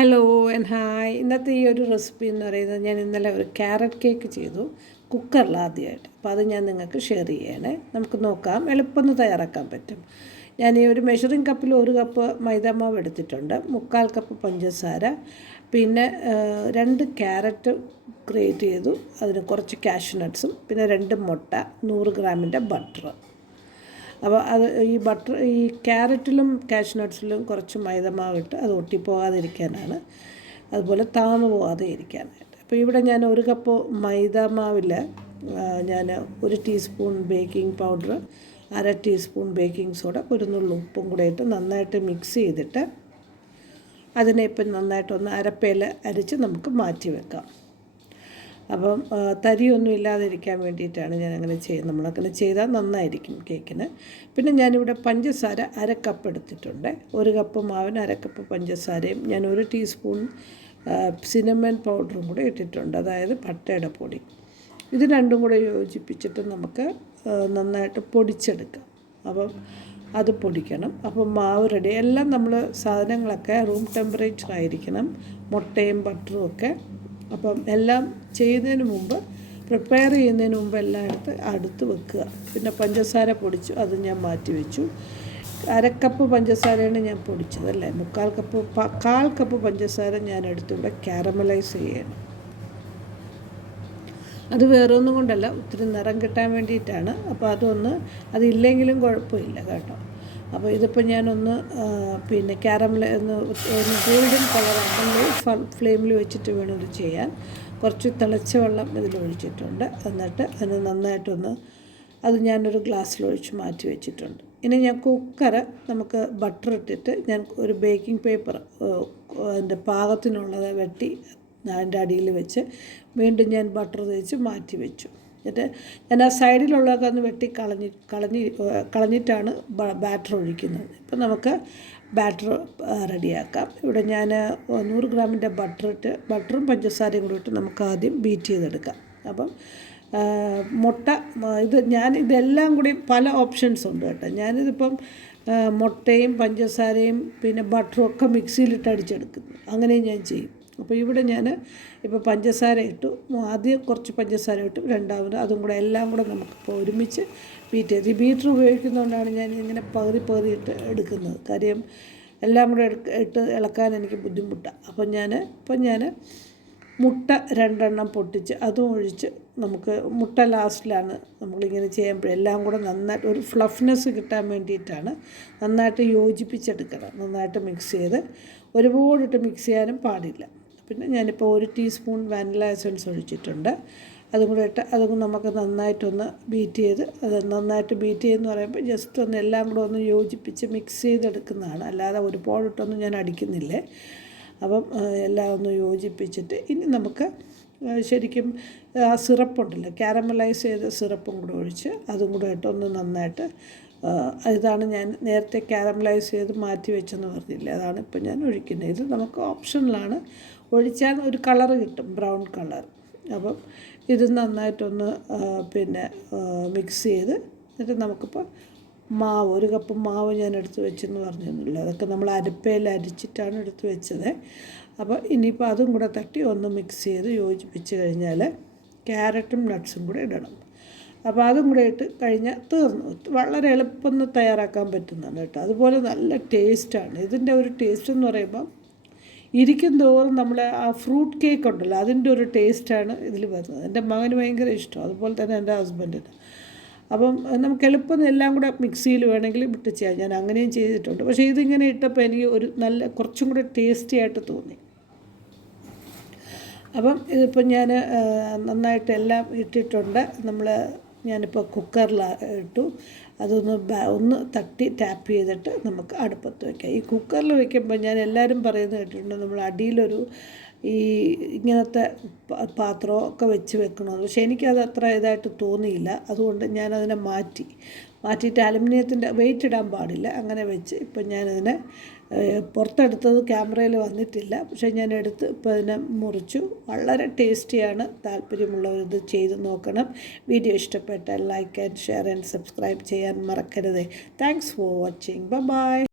Hello and hi. ഇന്നത്തെ ഈ ഒരു റെസിപ്പി എന്ന് പറയുന്നത് ഞാൻ ഇന്നലെ ഒരു ക്യാരറ്റ് കേക്ക് ചെയ്തു കുക്കറിൽ ആദ്യമായിട്ട്. അപ്പോൾ അത് ഞാൻ നിങ്ങൾക്ക് ഷെയർ ചെയ്യണേ. നമുക്ക് നോക്കാം, എളുപ്പം തയ്യാറാക്കാൻ പറ്റും. ഞാൻ ഈ ഒരു മെഷറിംഗ് കപ്പിൽ 1 കപ്പ് മൈദാമാവ് എടുത്തിട്ടുണ്ട്, 1/4 കപ്പ് പഞ്ചസാര, പിന്നെ 2 ക്യാരറ്റ് ഗ്രേറ്റ് ചെയ്തു, അതിന് കുറച്ച് കാഷ്യൂ നട്ട്സും, പിന്നെ 2 മുട്ട, 100 ഗ്രാമിൻ്റെ ബട്ടർ. അപ്പോൾ അത് ഈ ക്യാരറ്റിലും കാഷ്യൂ നട്ട്സിലും കുറച്ച് മൈദമാവ് ഇട്ട് അത് ഒട്ടിപ്പോകാതിരിക്കാനാണ്, അതുപോലെ താന്നു പോകാതെ ഇരിക്കാനായിട്ട്. അപ്പോൾ ഇവിടെ ഞാൻ 1 കപ്പ് മൈദാമാവിൽ ഞാൻ 1 teaspoon baking powder, 1/2 teaspoon baking soda, ഒരു നുള്ളു ഉപ്പും കൂടെ ഇട്ട് നന്നായിട്ട് മിക്സ് ചെയ്തിട്ട് അതിനെ ഇപ്പം നന്നായിട്ടൊന്ന് അരപ്പയിൽ അരിച്ച് നമുക്ക് മാറ്റി വെക്കാം. അപ്പം തരിയൊന്നും ഇല്ലാതിരിക്കാൻ വേണ്ടിയിട്ടാണ് ഞാൻ അങ്ങനെ ചെയ്യുന്നത്. നമ്മളങ്ങനെ ചെയ്താൽ നന്നായിരിക്കും കേക്കിന്. പിന്നെ ഞാനിവിടെ പഞ്ചസാര 1/2 കപ്പ് എടുത്തിട്ടുണ്ട്. 1 കപ്പ് മാവിന് 1/2 കപ്പ് പഞ്ചസാരയും ഞാൻ 1 ടീസ്പൂൺ സിനമൺ പൗഡറും കൂടെ ഇട്ടിട്ടുണ്ട്, അതായത് പട്ടയുടെ പൊടി. ഇത് രണ്ടും കൂടെ യോജിപ്പിച്ചിട്ട് നമുക്ക് നന്നായിട്ട് പൊടിച്ചെടുക്കാം. അപ്പം അത് പൊടിക്കണം. അപ്പം മാവ് റെഡി. എല്ലാം നമ്മൾ സാധനങ്ങളൊക്കെ റൂം ടെമ്പറേച്ചർ ആയിരിക്കണം, മുട്ടയും ബട്ടറും ഒക്കെ. അപ്പം എല്ലാം ചെയ്യുന്നതിന് മുമ്പ്, പ്രിപ്പയർ ചെയ്യുന്നതിന് മുമ്പ് എല്ലാം അടുത്ത് വെക്കുക. പിന്നെ പഞ്ചസാര പൊടിച്ചു, അത് ഞാൻ മാറ്റി വെച്ചു. 1/2 കപ്പ് പഞ്ചസാരയാണ് ഞാൻ പൊടിച്ചത്, അല്ലേ. 1/4 കപ്പ് പഞ്ചസാര ഞാൻ എടുത്തിവിടെ കാരമലൈസ് ചെയ്യണം. അത് വേറൊന്നും കൊണ്ടല്ല, ഒത്തിരി നിറം കിട്ടാൻ വേണ്ടിയിട്ടാണ്. അപ്പോൾ അതില്ലെങ്കിലും കുഴപ്പമില്ല കേട്ടോ. അപ്പോൾ ഇതിപ്പോൾ ഞാനൊന്ന് പിന്നെ ഒന്ന് ഗോൾഡൻ കളറാകുമ്പോൾ ഫ്ലെയിമിൽ വെച്ചിട്ട് വേണം ഇത് ചെയ്യാൻ. കുറച്ച് തിളച്ച വെള്ളം ഇതിലൊഴിച്ചിട്ടുണ്ട്. എന്നിട്ട് അതിന് നന്നായിട്ടൊന്ന് അത് ഞാനൊരു ഗ്ലാസ്സിലൊഴിച്ച് മാറ്റി വെച്ചിട്ടുണ്ട്. ഇനി ഞാൻ കുക്കറ് നമുക്ക് ബട്ടർ ഇട്ടിട്ട് ഞാൻ ഒരു ബേക്കിംഗ് പേപ്പർ അതിൻ്റെ പാകത്തിനുള്ളത് വെട്ടി അതിൻ്റെ അടിയിൽ വെച്ച് വീണ്ടും ഞാൻ ബട്ടർ തേച്ച് മാറ്റി വെച്ചു. എന്നിട്ട് ഞാൻ ആ സൈഡിലുള്ളതൊക്കെ ഒന്ന് വെട്ടി കളഞ്ഞിട്ടാണ് ബാറ്റർ ഒഴിക്കുന്നത്. ഇപ്പം നമുക്ക് ബാറ്റർ റെഡിയാക്കാം. ഇവിടെ ഞാൻ 100 ഗ്രാമിൻ്റെ ബട്ടറും പഞ്ചസാരയും കൂടി ഇട്ട് നമുക്ക് ആദ്യം ബീറ്റ് ചെയ്തെടുക്കാം. അപ്പം മുട്ട ഇതെല്ലാം കൂടി പല ഓപ്ഷൻസ് ഉണ്ട് കേട്ടോ. ഞാനിതിപ്പം മുട്ടയും പഞ്ചസാരയും പിന്നെ ബട്ടറും ഒക്കെ മിക്സിയിലിട്ട് അടിച്ചെടുക്കുന്നു, അങ്ങനെയും ഞാൻ ചെയ്യും. അപ്പോൾ ഇവിടെ ഞാൻ ഇപ്പോൾ പഞ്ചസാര ഇട്ടു, ആദ്യം കുറച്ച് പഞ്ചസാര ഇട്ടു, രണ്ടാമത് അതും കൂടെ എല്ലാം കൂടെ നമുക്കിപ്പോൾ ഒരുമിച്ച് ബീറ്റ് ചെയ്ത്. ഈ ബീറ്റർ ഉപയോഗിക്കുന്നതുകൊണ്ടാണ് ഞാൻ ഇങ്ങനെ പകുതി ഇട്ട് എടുക്കുന്നത്. കാര്യം എല്ലാം കൂടെ ഇട്ട് ഇളക്കാൻ എനിക്ക് ബുദ്ധിമുട്ടാണ്. അപ്പം ഞാൻ മുട്ട 2 എണ്ണം പൊട്ടിച്ച് അതും ഒഴിച്ച്, നമുക്ക് മുട്ട ലാസ്റ്റിലാണ് നമ്മളിങ്ങനെ ചെയ്യുമ്പോൾ എല്ലാം കൂടെ നന്നായിട്ട് ഒരു ഫ്ലഫ്നെസ് കിട്ടാൻ വേണ്ടിയിട്ടാണ് നന്നായിട്ട് യോജിപ്പിച്ചെടുക്കണം. നന്നായിട്ട് മിക്സ് ചെയ്ത്, ഒരുപാടിട്ട് മിക്സ് ചെയ്യാനും പാടില്ല. പിന്നെ ഞാനിപ്പോൾ 1 ടീസ്പൂൺ വാനില എസൻസ് ഒഴിച്ചിട്ടുണ്ട്, അതും കൂടെ ഇട്ട് അതും നമുക്ക് നന്നായിട്ടൊന്ന് ബീറ്റ് ചെയ്ത്, അത് നന്നായിട്ട് ബീറ്റ് ചെയ്യുമെന്ന് പറയുമ്പോൾ ജസ്റ്റ് ഒന്ന് എല്ലാം കൂടെ ഒന്ന് യോജിപ്പിച്ച് മിക്സ് ചെയ്തെടുക്കുന്നതാണ്, അല്ലാതെ ഒരുപാടിട്ടൊന്നും ഞാൻ അടിക്കുന്നില്ലേ. അപ്പം എല്ലാം ഒന്ന് യോജിപ്പിച്ചിട്ട് ഇനി നമുക്ക് ശരിക്കും ആ സിറപ്പുണ്ടല്ലോ, കാരമലൈസ് ചെയ്ത സിറപ്പും കൂടെ ഒഴിച്ച് അതും കൂടെ ഇട്ടൊന്ന് നന്നായിട്ട്, ഇതാണ് ഞാൻ നേരത്തെ കാരമലൈസ് ചെയ്ത് മാറ്റി വെച്ചെന്ന് പറഞ്ഞില്ലേ, അതാണ് ഇപ്പം ഞാൻ ഒഴിക്കുന്നത്. ഇത് നമുക്ക് ഓപ്ഷനിലാണ്, ഒഴിച്ചാൽ ഒരു കളറ് കിട്ടും, ബ്രൗൺ കളർ. അപ്പം ഇത് നന്നായിട്ടൊന്ന് പിന്നെ മിക്സ് ചെയ്ത്, എന്നിട്ട് നമുക്കിപ്പോൾ 1 കപ്പ് മാവ് ഞാൻ എടുത്ത് വെച്ചെന്ന് പറഞ്ഞിരുന്നില്ല, അതൊക്കെ നമ്മൾ അരപ്പയിൽ അരിച്ചിട്ടാണ് എടുത്ത് വെച്ചത്. അപ്പോൾ ഇനിയിപ്പോൾ അതും കൂടെ തട്ടി ഒന്ന് മിക്സ് ചെയ്ത് യോജിപ്പിച്ച് കഴിഞ്ഞാൽ ക്യാരറ്റും നട്ട്സും കൂടെ ഇടണം. അപ്പോൾ അതും കൂടെ ഇട്ട് കഴിഞ്ഞാൽ തീർന്നു. വളരെ എളുപ്പം തയ്യാറാക്കാൻ പറ്റുന്നതാണ് കേട്ടോ. അതുപോലെ നല്ല ടേസ്റ്റാണ്. ഇതിൻ്റെ ഒരു ടേസ്റ്റ് എന്ന് പറയുമ്പം ഇരിക്കും തോറും നമ്മൾ ആ ഫ്രൂട്ട് കേക്ക് ഉണ്ടല്ലോ, അതിൻ്റെ ഒരു ടേസ്റ്റാണ് ഇതിൽ വരുന്നത്. എൻ്റെ മകന് ഭയങ്കര ഇഷ്ടം, അതുപോലെ തന്നെ എൻ്റെ ഹസ്ബൻഡിന്. അപ്പം നമുക്ക് എളുപ്പം എല്ലാം കൂടെ മിക്സിയിൽ വേണമെങ്കിൽ വിട്ട് ചെയ്യാം. ഞാൻ അങ്ങനെയും ചെയ്തിട്ടുണ്ട്. പക്ഷേ ഇതിങ്ങനെ ഇട്ടപ്പോൾ എനിക്ക് ഒരു കുറച്ചും കൂടെ ടേസ്റ്റി ആയിട്ട് തോന്നി. അപ്പം ഇതിപ്പോൾ ഞാൻ നന്നായിട്ട് എല്ലാം ഇട്ടിട്ടുണ്ട്. ഞാനിപ്പോൾ കുക്കറിൽ ഇട്ടു, ഒന്ന് തട്ടി ടാപ്പ് ചെയ്തിട്ട് നമുക്ക് അടുപ്പത്ത് വയ്ക്കാം. ഈ കുക്കറിൽ വയ്ക്കുമ്പോൾ ഞാൻ എല്ലാവരും പറയുന്നത് കേട്ടിട്ടുണ്ട്, നമ്മൾ അടിയിലൊരു ഇങ്ങനത്തെ പാത്രമൊക്കെ വെക്കണമെന്ന്. പക്ഷേ എനിക്കത് അത്ര ഇതായിട്ട് തോന്നിയില്ല. അതുകൊണ്ട് ഞാനതിനെ മാറ്റിയിട്ട് അലുമിനിയത്തിൻ്റെ വെയിറ്റ് ഇടാൻ പാടില്ല, അങ്ങനെ വെച്ച് ഇപ്പം ഞാനതിനെ പുറത്തെടുത്തത് ക്യാമറയിൽ വന്നിട്ടില്ല. പക്ഷേ ഞാൻ ഇപ്പോൾ അതിനെ മുറിച്ചു. വളരെ ടേസ്റ്റിയാണ്. താല്പര്യമുള്ളവർ ഇത് ചെയ്ത് നോക്കണം. വീഡിയോ ഇഷ്ടപ്പെട്ടാൽ like and share and subscribe ചെയ്യാൻ മറക്കരുത്. Thanks for watching. ബൈ.